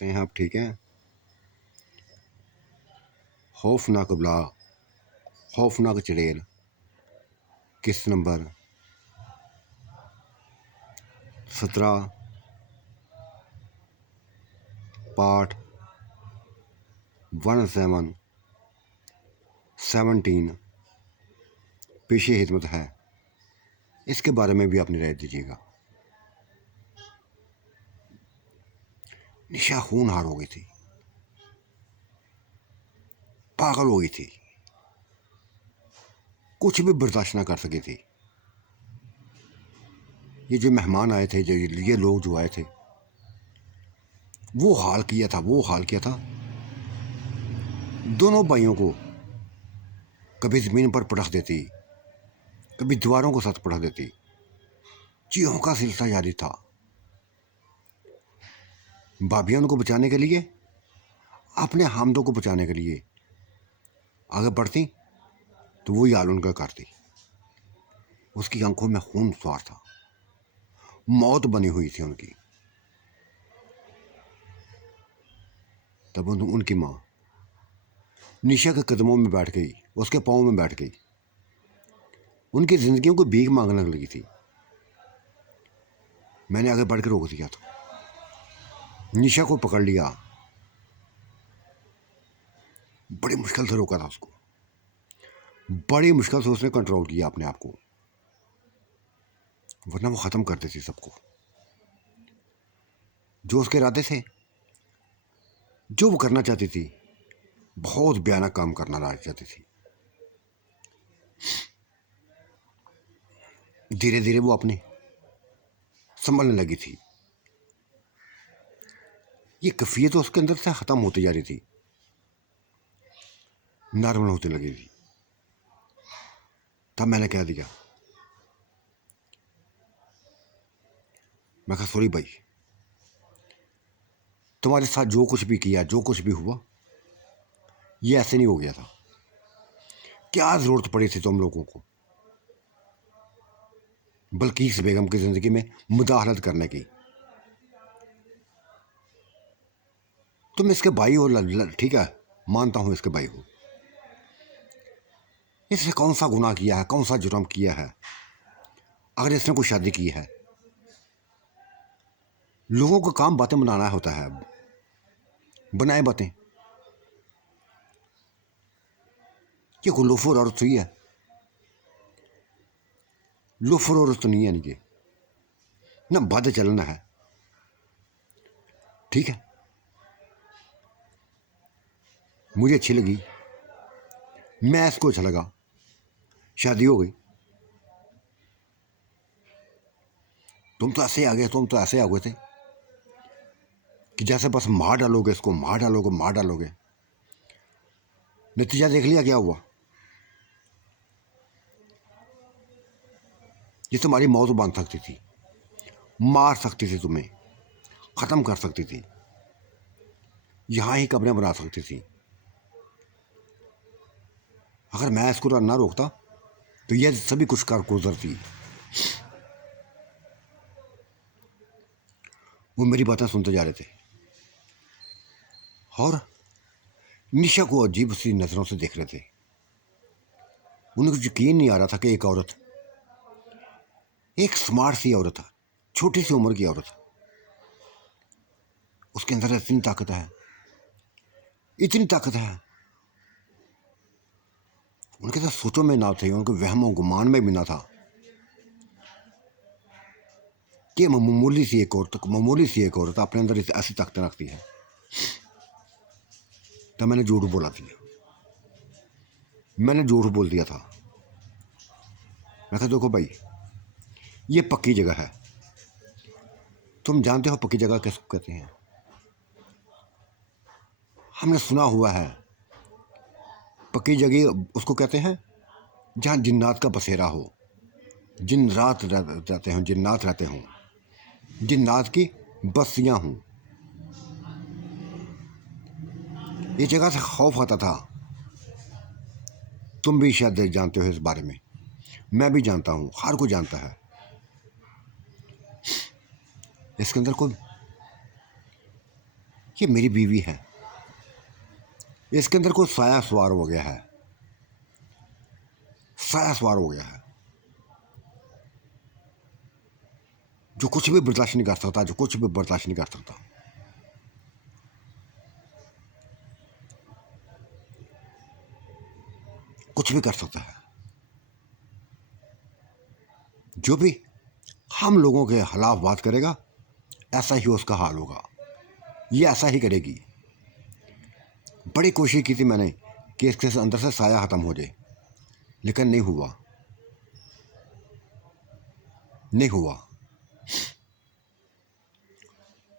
कैसे हैं आप? ठीक हैं? खौफनाक बला, खौफनाक चुड़ैल, किस्त नंबर 17, पार्ट 17 पेशे हिदमत है। इसके बारे में भी अपनी राय दीजिएगा। निशा खूनहार हो गई थी, पागल हो गई थी, कुछ भी बर्दाश्त ना कर सकी थी। ये जो मेहमान आए थे, ये लोग जो आए थे, वो हाल किया था दोनों भाइयों को। कभी ज़मीन पर पटक देती, कभी दीवारों को साथ पटक देती। चीखों का सिलसिला जारी था। भाभियां उनको बचाने के लिए, अपने हामदों को बचाने के लिए आगे बढ़ती तो वही हाल उनका करती। उसकी आंखों में खून सवार था, मौत बनी हुई थी उनकी। तब उनकी माँ निशा के कदमों में बैठ गई, उसके पाँव में बैठ गई, उनकी जिंदगियों को भीख मांगने लगी थी। मैंने आगे बढ़ के रोक दिया था, निशा को पकड़ लिया, बड़ी मुश्किल से रोका था उसको, बड़ी मुश्किल से उसने कंट्रोल किया अपने आप को, वरना वो ख़त्म कर देती सबको। जो उसके इरादे थे, जो वो करना चाहती थी, बहुत भयानक काम करना चाहती थी। धीरे धीरे वो अपने संभलने लगी थी। ये कफियत तो उसके अंदर से ख़त्म होती जा रही थी, नॉर्मल होने लगी थी। तब मैंने कह दिया, मैं कहा सॉरी भाई, तुम्हारे साथ जो कुछ भी किया, जो कुछ भी हुआ, ये ऐसे नहीं हो गया था। क्या ज़रूरत पड़ी थी तुम लोगों को बल्कीस बेगम की ज़िंदगी में मुदाखलत करने की? तुम इसके भाई हो, ठीक है, मानता हूँ इसके भाई हो। इसने कौन सा गुनाह किया है, कौन सा जुर्म किया है? अगर इसने कोई शादी की है, लोगों का काम बातें बनाना होता है, बनाए बातें। ये कोई लोफर औरत हुई है? लोफर औरत तो नहीं है ये, ना बद चलना है, ठीक है। मुझे अच्छी लगी, मैं इसको अच्छा लगा, शादी हो गई। तुम तो ऐसे आ गए थे कि जैसे बस मार डालोगे इसको, मार डालोगे, मार डालोगे। नतीजा देख लिया क्या हुआ? ये तुम्हारी मौत बांध सकती थी, मार सकती थी, तुम्हें ख़त्म कर सकती थी, यहाँ ही कब्रें बना सकती थी। अगर मैं इसको ना रोकता तो ये सभी कुछ कर गुजरती। वो मेरी बातें सुनते जा रहे थे और निशा को अजीब सी नज़रों से देख रहे थे। उन्हें कुछ यकीन नहीं आ रहा था कि एक औरत, एक स्मार्ट सी औरत, छोटी सी उम्र की औरत, उसके अंदर इतनी ताकत है, इतनी ताकत है। उनके तो सोचों में ना थे, उनके वहमों गुमान में भी ना था कि मामूली सी एक औरत अपने अंदर ऐसी ताकत रखती है। तो मैंने झूठ बोला दिया, मैंने झूठ बोल दिया था। मैं कहा देखो भाई, ये पक्की जगह है, तुम जानते हो पक्की जगह किसको कहते हैं? हमने सुना हुआ है, पक्की जगह उसको कहते हैं जहाँ जिन्नात का बसेरा हो, जिन रात रहते हों, जिन्नात रहते हों, जिन्नात की बस्तियाँ हों। ये जगह से खौफ आता था। तुम भी शायद जानते हो इस बारे में, मैं भी जानता हूँ, हर कोई जानता है। इसके अंदर कोई ये मेरी बीवी है, इसके अंदर कोई साया सवार हो गया है, साया सवार हो गया है, जो कुछ भी बर्दाश्त नहीं कर सकता, जो कुछ भी बर्दाश्त नहीं कर सकता। कुछ भी कर सकता है। जो भी हम लोगों के खिलाफ बात करेगा, ऐसा ही उसका हाल होगा। ये ऐसा ही करेगी। बड़ी कोशिश की थी मैंने कि इसके अंदर से साया ख़त्म हो जाए, लेकिन नहीं हुआ, नहीं हुआ।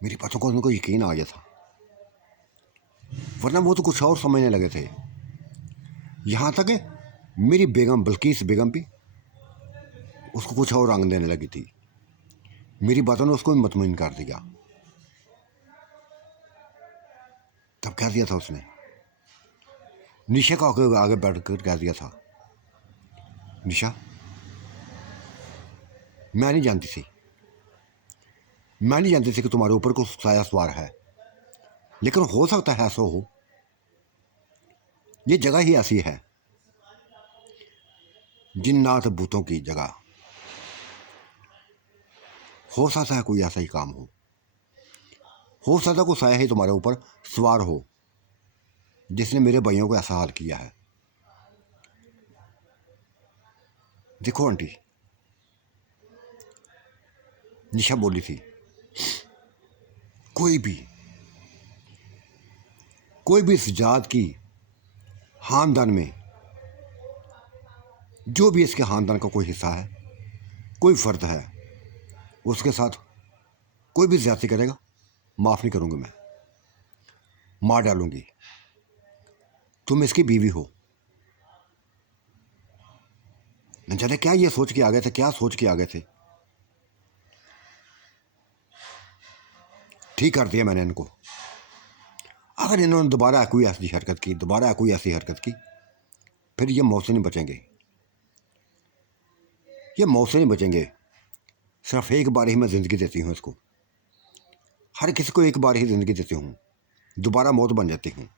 मेरी बातों को उनको यकीन आ गया था, वरना वो तो कुछ और समझने लगे थे। यहाँ तक मेरी बेगम बल्कीस बेगम भी उसको कुछ और रंग देने लगी थी। मेरी बातों ने उसको भी मुतमईन कर दिया। तब कह दिया था उसने, निशा का आगे बैठ कर कह दिया था, निशा मैं नहीं जानती थी, मैं नहीं जानती थी कि तुम्हारे ऊपर कुछ साया सवार है, लेकिन हो सकता है ऐसा हो। ये जगह ही ऐसी है, जिन्नात भूतों की जगह। हो सकता है कोई ऐसा ही काम हो सकता है कोई साया ही तुम्हारे ऊपर सवार हो, जिसने मेरे भाइयों को ऐसा हाल किया है। देखो आंटी, निशा बोली थी, कोई भी इस जात की खानदान में, जो भी इसके खानदान का कोई हिस्सा है, कोई फर्द है, उसके साथ कोई भी ज्यादती करेगा, माफ़ नहीं करूँगी मैं, मार डालूंगी। तुम इसकी बीवी हो। न जाने क्या ये सोच के आ गए थे, क्या सोच के आ गए थे। ठीक कर दिया मैंने इनको। अगर इन्होंने दोबारा कोई ऐसी हरकत की, दोबारा कोई ऐसी हरकत की, फिर ये मौत से नहीं बचेंगे, ये मौत से नहीं बचेंगे। सिर्फ एक बार ही मैं ज़िंदगी देती हूँ इसको, हर किसी को एक बार ही ज़िंदगी देती हूँ, दोबारा मौत बन जाती हूँ।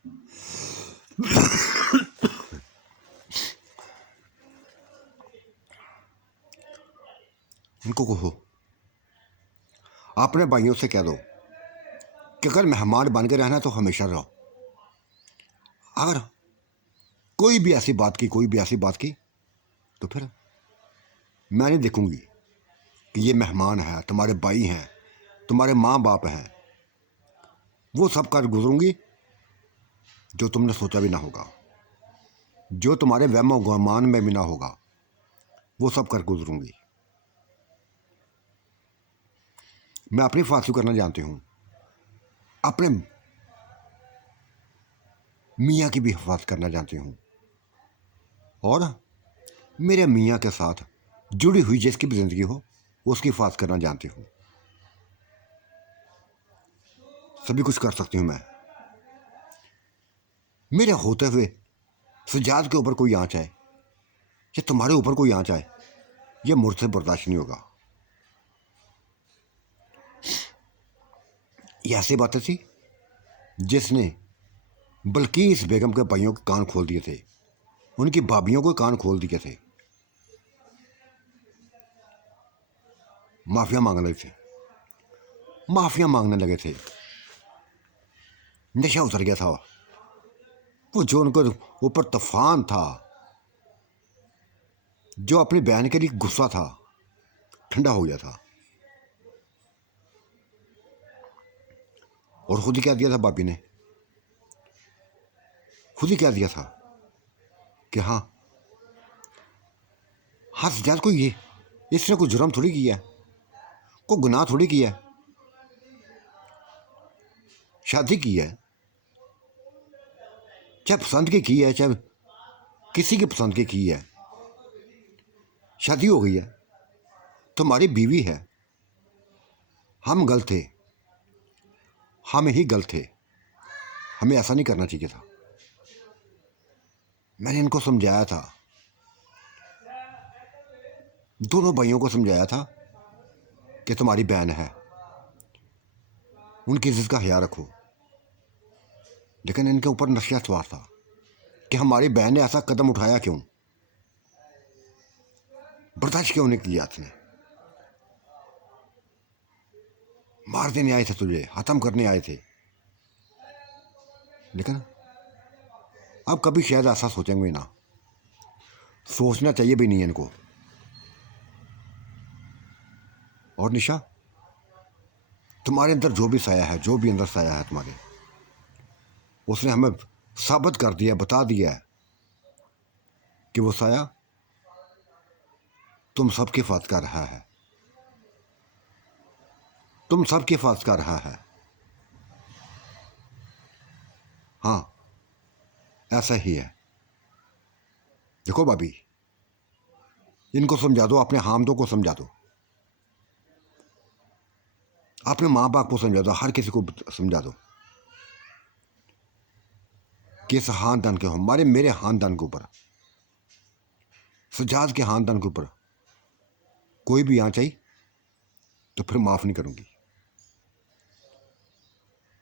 इनको कहो, अपने भाइयों से कह दो कि अगर मेहमान बन के रहना तो हमेशा रहो। अगर कोई भी ऐसी बात की, कोई भी ऐसी बात की, तो फिर मैं नहीं देखूंगी कि ये मेहमान है, तुम्हारे भाई हैं, तुम्हारे माँ बाप हैं। वो सब कर गुजरूंगी जो तुमने सोचा भी ना होगा, जो तुम्हारे वहम गुमान में भी ना होगा, वो सब कर गुजरूंगी। मैं अपनी हिफाजत करना जानती हूँ, अपने मियाँ की भी हिफाजत करना जानती हूँ, और मेरे मियाँ के साथ जुड़ी हुई जिसकी भी ज़िंदगी हो, उसकी हिफाजत करना जानती हूँ। सभी कुछ कर सकती हूँ मैं। मेरे होते हुए सजाद के ऊपर कोई आँच आए, या तुम्हारे ऊपर कोई आँच आए, ये मुझसे बर्दाश्त नहीं होगा। ये ऐसी बातें थी जिसने बल्कीस बेगम के भाइयों के कान खोल दिए थे, उनकी भाभियों को कान खोल दिए थे। माफिया मांगने लगे थे, माफिया मांगने लगे थे। नशा उतर गया था, वो जो उनको ऊपर तूफान था, जो अपनी बहन के लिए गुस्सा था, ठंडा हो गया था। और खुद ही क्या दिया था भाभी ने, खुद ही क्या दिया था कि हाँ हाँ सजाद को ये, इसने कोई जुर्म थोड़ी किया है, कोई गुनाह थोड़ी किया है, शादी की है, चाहे पसंद की है, चाहे किसी की पसंद की है, शादी हो गई है, तुम्हारी बीवी है। हम गलत थे, हम ही गलत थे, हमें ऐसा नहीं करना चाहिए था। मैंने इनको समझाया था, दोनों भाइयों को समझाया था कि तुम्हारी बहन है, उनकी इज्जत का ख्याल रखो। लेकिन इनके ऊपर नशिया सवार था कि हमारी बहन ने ऐसा कदम उठाया क्यों, बर्दाश्त क्यों नहीं किया इसने। मार देने आए थे तुझे, खत्म करने आए थे, लेकिन अब कभी शायद ऐसा सोचेंगे ना, सोचना चाहिए भी नहीं है इनको। और निशा, तुम्हारे अंदर जो भी साया है, जो भी अंदर साया है तुम्हारे, उसने हमें साबित कर दिया, बता दिया है कि वो साया तुम सबकी हिफाजत कर रहा है, तुम सबकी हिफाजत कर रहा है। हाँ, ऐसा ही है। देखो भाभी, इनको समझा दो, अपने हामिदों को समझा दो, अपने माँ बाप को समझा दो, हर किसी को समझा दो कि इस खानदान के, हमारे मेरे खानदान के ऊपर, सजाद के खानदान के ऊपर कोई भी आँच आई तो फिर माफ़ नहीं करूँगी,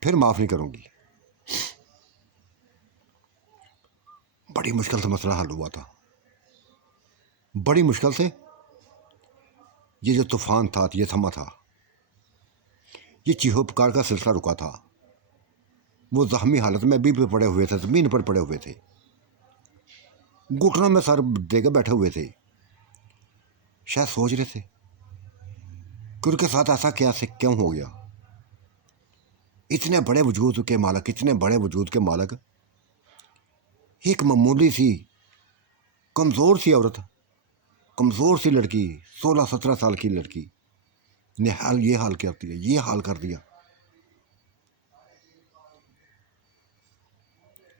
फिर माफ़ नहीं करूँगी। बड़ी मुश्किल से मसला हल हुआ था, बड़ी मुश्किल से ये जो तूफान था ये थमा था, ये चीहो पुकार का सिलसिला रुका था। वो जख्मी हालत में भी पड़े हुए थे, ज़मीन पर पड़े हुए थे, घुटनों में सर देकर बैठे हुए थे, शायद सोच रहे थे कि उनके साथ ऐसा क्या से क्यों हो गया। इतने बड़े वजूद के मालक, इतने बड़े वजूद के मालक, एक मामूली सी कमज़ोर सी औरत, कमज़ोर सी लड़की, 16-17 साल की लड़की ने ये हाल कर दिया, ये हाल कर दिया।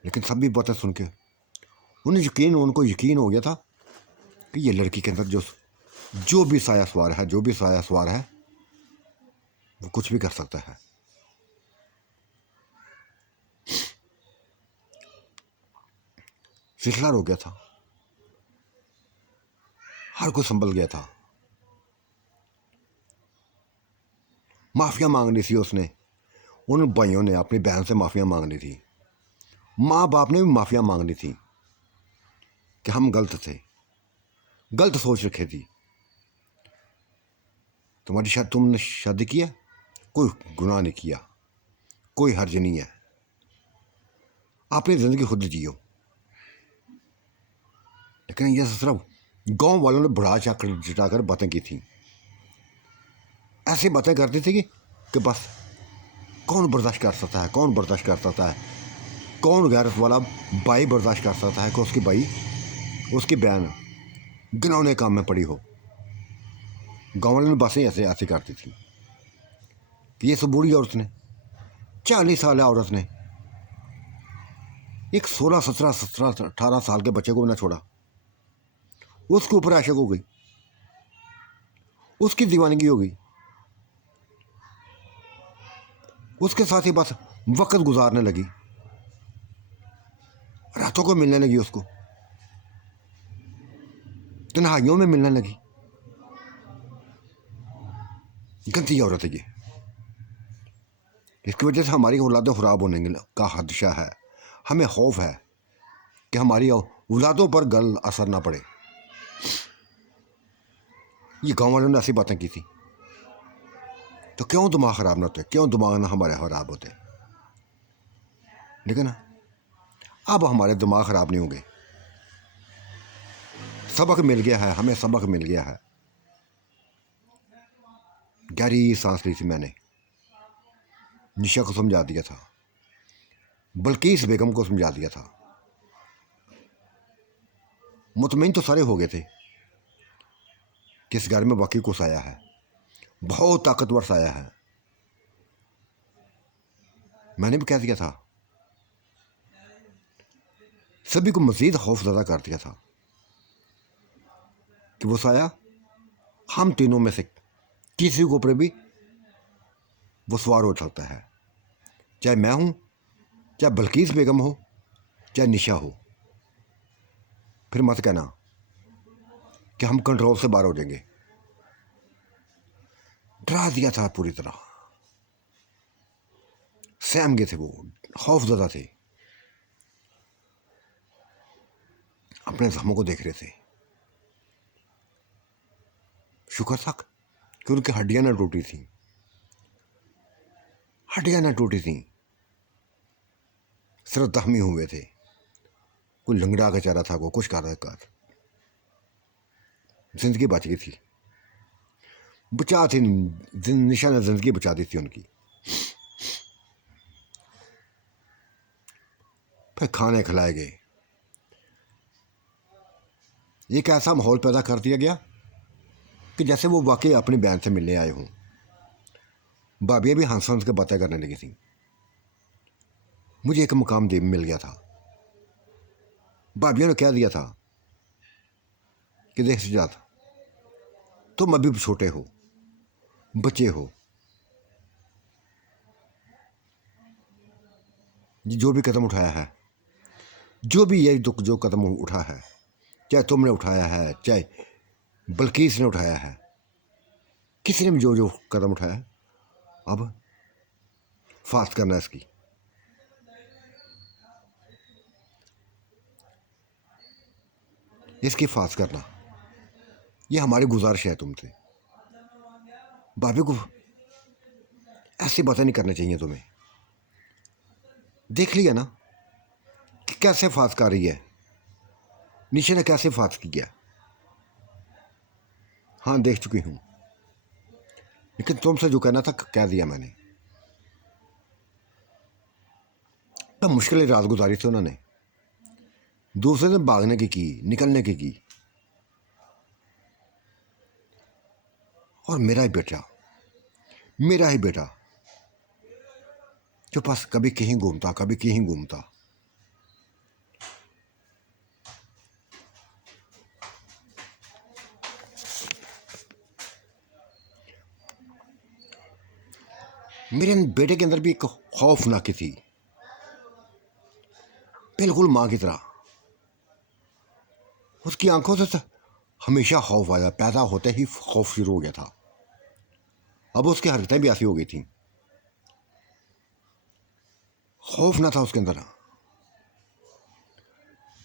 लेकिन सभी बातें सुन के उनको यकीन हो गया था कि ये लड़की के अंदर जो भी साया सवार है, जो भी साया सवार है, वो कुछ भी कर सकता है। सिलसिला हो गया था, हर कोई संभल गया था। माफिया मांगनी थी उसने, उन भाइयों ने अपनी बहन से माफिया मांगनी थी, माँ बाप ने भी माफिया मांगनी थी कि हम गलत थे, गलत सोच रखी थी। तुमने शादी किया, कोई गुनाह नहीं किया, कोई हर्ज नहीं है, अपनी ज़िंदगी खुद जियो। लेकिन ये सिर्फ गांव वालों ने बढ़ा चटाकर बातें की थी, ऐसी बातें करती थी कि बस कौन बर्दाश्त कर सकता है, कौन बर्दाश्त कर सकता है, कौन गैरत वाला भाई बर्दाश्त कर सकता है कि उसकी भाई, उसकी बहन घिनौने काम में पड़ी हो। गाँव वालों ने बातें ऐसे ऐसी करती थी कि ये सब बूढ़ी औरत ने, 40 साल औरत ने एक 16, 17, 17, 18 साल के बच्चे को भी ना छोड़ा, उसके ऊपर आशिक हो गई, उसकी दीवानगी हो गई, उसके साथ ही बस वक्त गुजारने लगी, रातों को मिलने लगी, उसको तन्हाइयों में मिलने लगी। गंदी औरत है ये। इसकी वजह से हमारी औलादें खराब होने का खदशा है। हमें खौफ है कि हमारी औलादों पर गलत असर ना पड़े। ये गाँव वालों ने ऐसी बातें की थी, तो क्यों दिमाग ख़राब ना होते, क्यों दिमाग ना हमारे ख़राब होते। लेकिन अब हमारे दिमाग ख़राब नहीं होंगे, सबक मिल गया है, हमें सबक मिल गया है। गहरी सांस ली थी मैंने, निशा को समझा दिया था, बल्कीस बेगम को समझा दिया था, मुतमईन तो सारे हो गए थे कि इस घर में वाकई को साया है, बहुत ताकतवर साया है। मैंने भी कह दिया था, सभी को मज़ीद खौफज़दा कर दिया था कि वो साया हम तीनों में से किसी के ऊपर भी वो सवार हो सकता है, चाहे मैं हूँ, चाहे बल्कीस बेगम हो, चाहे निशा हो। फिर मत कहना कि हम कंट्रोल से बाहर हो जाएंगे। डरा दिया था पूरी तरह, सहम गए थे वो, खौफज़दा थे। अपने जख्मों को देख रहे थे। शुक्र था कि उनकी हड्डियां ना टूटी थी, हड्डियां ना टूटी थी, सिर्फ जख्मी हुए थे। कोई लंगड़ा का चेहरा था, को कुछ कर जिंदगी बच गई थी, बचा थी, निशा ने जिंदगी बचा दी थी उनकी। फिर खाने खिलाए गए। एक ऐसा माहौल पैदा कर दिया गया कि जैसे वो वाकई अपनी बहन से मिलने आए हों। भाभियाँ भी हंस हंस के बातें करने लगी थी। मुझे एक मुकाम दे मिल गया था। भाभियों ने कह दिया था कि देख सुजात, तुम अभी भी छोटे हो, बच्चे हो, जो भी कदम उठाया है, जो भी ये जो कदम उठा है, चाहे तुमने उठाया है, चाहे बल्कीस ने उठाया है, किसी ने भी जो जो कदम उठाया है, अब फास्ट करना है इसकी। इसकी फास्ट करना, ये हमारी गुजारिश है तुमसे। भाभी को ऐसी बातें नहीं करनी चाहिए तुम्हें। देख लिया ना कि कैसे फास्ट कर रही है, निशा ने कैसे फास्ट किया। हाँ देख चुकी हूँ, लेकिन तुमसे जो कहना था कह दिया मैंने। तब मुश्किल रात गुजारी थी उन्होंने, दूसरे दिन भागने की निकलने की। और मेरा ही बेटा जो पास कभी कहीं घूमता, कभी कहीं घूमता। मेरे बेटे के अंदर भी एक खौफनाकी थी, बिल्कुल माँ की तरह। उसकी आंखों से हमेशा खौफ आया, पैदा होते ही खौफ शुरू हो गया था। अब उसकी हरकतें भी ऐसी हो गई थी, खौफ ना था उसके अंदर।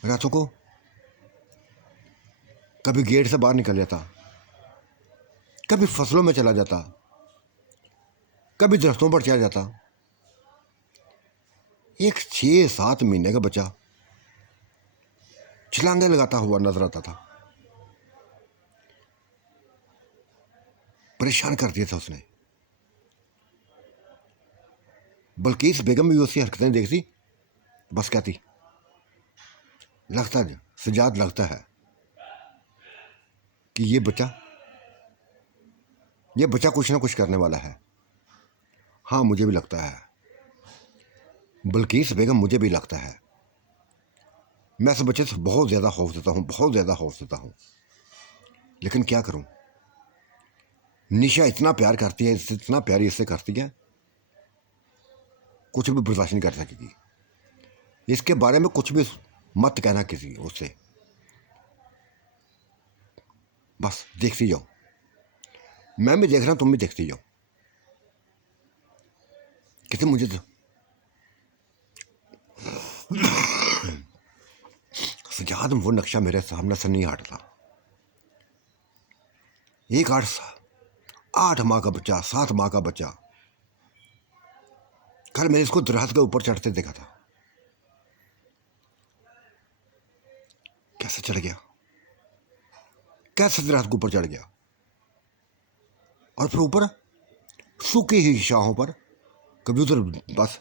रातों को कभी गेट से बाहर निकल जाता, कभी फसलों में चला जाता, कभी दरख्तों पर चढ़ जाता। एक 6-7 महीने का बच्चा छलांगे लगाता हुआ नजर आता था। परेशान कर दिया था उसने। बल्कीस बेगम भी उसकी हरकतें देखती, बस कहती, लगता है सजाद, लगता है कि ये बच्चा कुछ ना कुछ करने वाला है। हाँ मुझे भी लगता है, बल्कीस बेगम मुझे भी लगता है। मैं इस बच्चे से बहुत ज़्यादा खौफ देता हूँ, बहुत ज़्यादा खौफ देता हूँ, लेकिन क्या करूँ। निशा इतना प्यार करती है, इससे इतना प्यार इससे करती है, कुछ भी बर्दाश्त नहीं कर सकेगी। इसके बारे में कुछ भी मत कहना किसी उससे, बस देखती जाओ। मैं भी देख रहा हूँ, तुम भी देखती जाओ। किसी मुझे तो सजाद वो नक्शा मेरे सामने से नहीं हटता। एक 8 माह का बच्चा, 7 माह का बच्चा, कल मैंने इसको दरख्त के ऊपर चढ़ते देखा था। कैसे चढ़ गया, कैसे दरख्त के ऊपर चढ़ गया, और फिर ऊपर सूखी हुई शाहों पर कभी उधर बस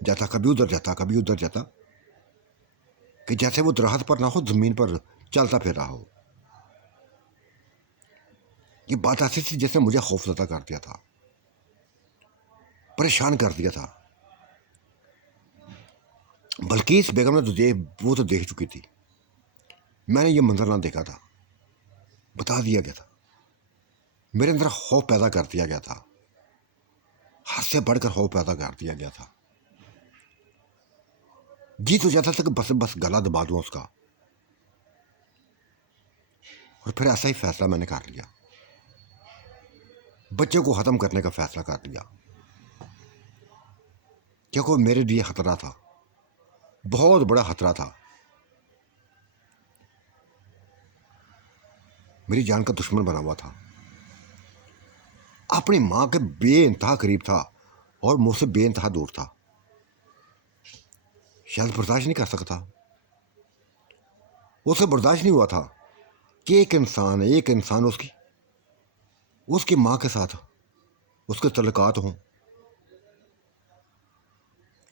जाता, कभी उधर जाता, कभी उधर जाता, कि जैसे वो दरख्त पर ना हो, जमीन पर चलता फिर रहा हो। ये बात ऐसी थी जैसे मुझे खौफजदा कर दिया था, परेशान कर दिया था। बल्कीस बेगम ने वो तो देख चुकी थी, मैंने ये मंजर ना देखा था, बता दिया गया था। मेरे अंदर खौफ पैदा कर दिया गया था, हद से बढ़कर खौफ पैदा कर दिया गया था। जी तो चाहता था कि बस गला दबा दूं उसका। और फिर ऐसा ही फैसला मैंने कर लिया, बच्चे को ख़त्म करने का फैसला कर लिया, क्योंकि मेरे लिए खतरा था, बहुत बड़ा खतरा था। मेरी जान का दुश्मन बना हुआ था, अपनी माँ के बेइंतहा करीब था और मुझसे बेइंतहा दूर था। शायद बर्दाश्त नहीं कर सकता, उसे बर्दाश्त नहीं हुआ था कि एक इंसान उसकी माँ के साथ उसके तल्लुकात हों,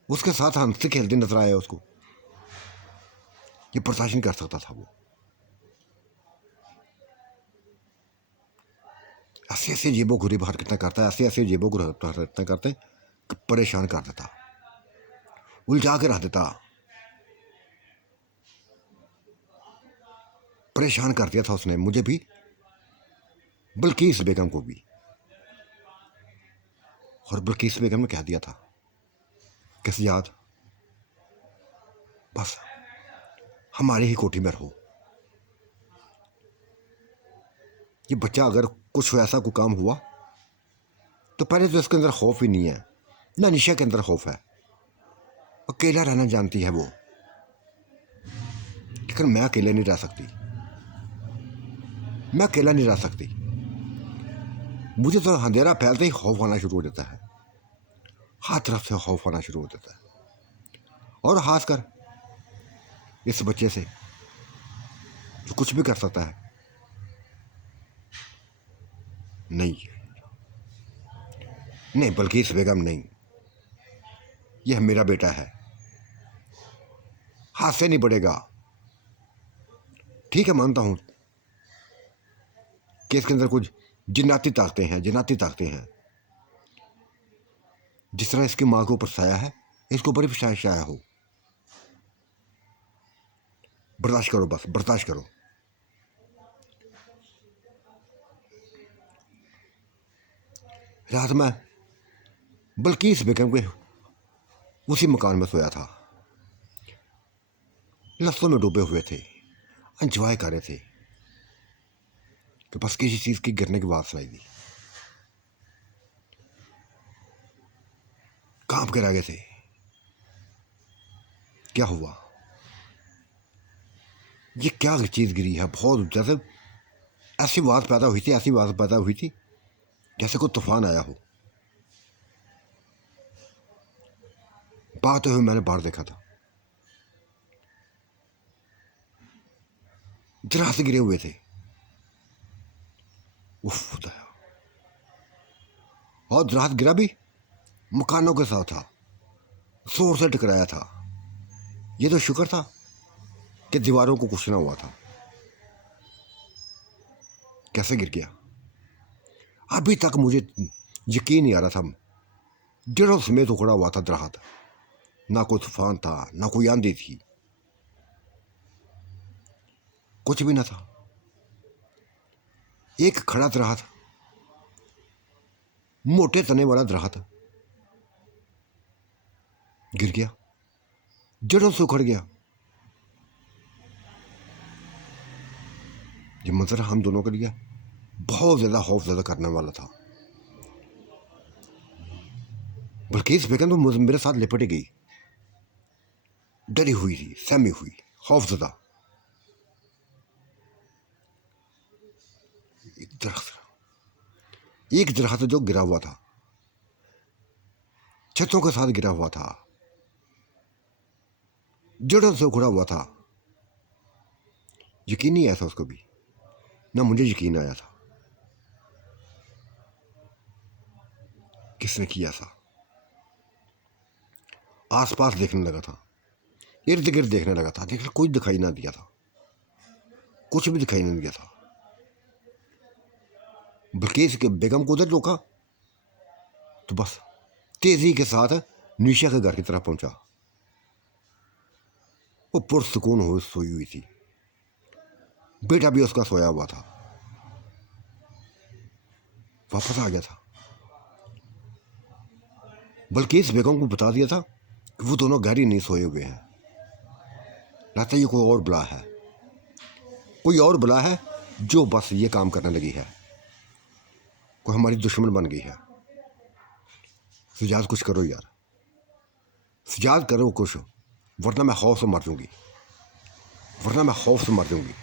उसके साथ हंसते खेलते नजर आए उसको। ये बर्दाश्त नहीं कर सकता था वो। ऐसे ऐसे जेबों को हरकतें करता है, ऐसे ऐसे जेबों को हरकतें करते कि परेशान कर देता, उलझा के रख देता, परेशान कर दिया था उसने मुझे भी, बल्किस बेगम को भी। और बल्किस बेगम ने कह दिया था कि सजाद बस हमारी ही कोठी में रहो। ये बच्चा अगर कुछ ऐसा कोई काम हुआ तो पहले तो इसके अंदर खौफ ही नहीं है, ना निशा के अंदर खौफ है, अकेला रहना जानती है वो, लेकिन मैं अकेले नहीं रह सकती, मैं अकेला नहीं रह सकती। मुझे तो अंधेरा फैलते ही खौफ आना शुरू हो जाता है, हर तरफ से खौफ आना शुरू हो जाता है। और खासकर इस बच्चे से जो कुछ भी कर सकता है। नहीं नहीं, बल्किस बेगम नहीं, यह मेरा बेटा है, हाथ से नहीं बढ़ेगा। ठीक है, मानता हूं कि इसके अंदर कुछ जिन्नाती ताकतें हैं। जिस तरह इसकी माँ के ऊपर साया है, इसके ऊपर भी शायद साया हो। बर्दाश्त करो, बस बर्दाश्त करो। रात में बल्किस बेगम के उसी मकान में सोया था, लफ्ज़ों में डूबे हुए थे, एंजॉय कर रहे थे कि बस किसी चीज़ की गिरने की बात सुनाई दी, कांप के रह गए थे। क्या हुआ, ये क्या चीज़ गिरी है? बहुत जैसे ऐसी आवाज़ पैदा हुई थी जैसे कोई तूफान आया हो। बात हुई, मैंने बाहर देखा था, जरा से गिरे हुए थे। उफ खुदाया। और रात गिरा भी मकानों के साथ था, जोर से टकराया था। ये तो शुक्र था कि दीवारों को कुछ ना हुआ था। कैसे गिर गया अभी तक मुझे यकीन नहीं आ रहा था। जड़ों समेत उखड़ा हुआ था दरख्त, ना कोई तूफान था, ना कोई आंधी थी, कुछ भी ना था। एक खड़ा दरख्त, मोटे तने वाला दरख्त गिर गया, जड़ों से उखड़ गया। ये मंजर हम दोनों के लिए बहुत ज्यादा खौफजदा करने वाला था। बल्किस बेगम तो मेरे साथ लिपट गई, डरी हुई थी, सहमी हुई, खौफजदा। एक दरख्त जो गिरा हुआ था, छतों के साथ गिरा हुआ था, जड़ों से उखड़ा हुआ था। यकीन नहीं आया था उसको भी, ना मुझे यकीन आया था। किसने किया था? आसपास देखने लगा था, इर्द गिर्द देखने लगा था, लेकिन कुछ दिखाई ना दिया था, कुछ भी दिखाई नहीं दिया था। बल्किस के बेगम को उधर रोका तो बस तेजी के साथ निशा के घर की तरफ पहुंचा। वो पुरसुकून हो सोई हुई थी, बेटा भी उसका सोया हुआ था, वापस आ गया था। बल्किस बेगम को बता दिया था कि वो दोनों गहरी नहीं सोए हुए हैं, लगता है ये कोई और बला है, कोई और बला है जो बस ये काम करने लगी है, कोई हमारी दुश्मन बन गई है। सजाद कुछ करो यार, सजाद करो कुछ, वरना मैं खौफ से मर जाऊंगी, वरना मैं खौफ से मर जाऊंगी।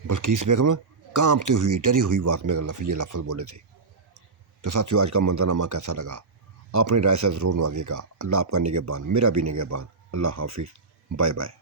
बल्किस बेगम कांपती हुई डरी हुई बात में ये लफ्ज़ बोले थे। तो साथियों, आज का मंजरनामा कैसा लगा अपनी राय से ज़रूर नवाजिएगा। अल्लाह आपका निगहबान, मेरा भी निगहबान। अल्लाह हाफिज़, बाय बाय।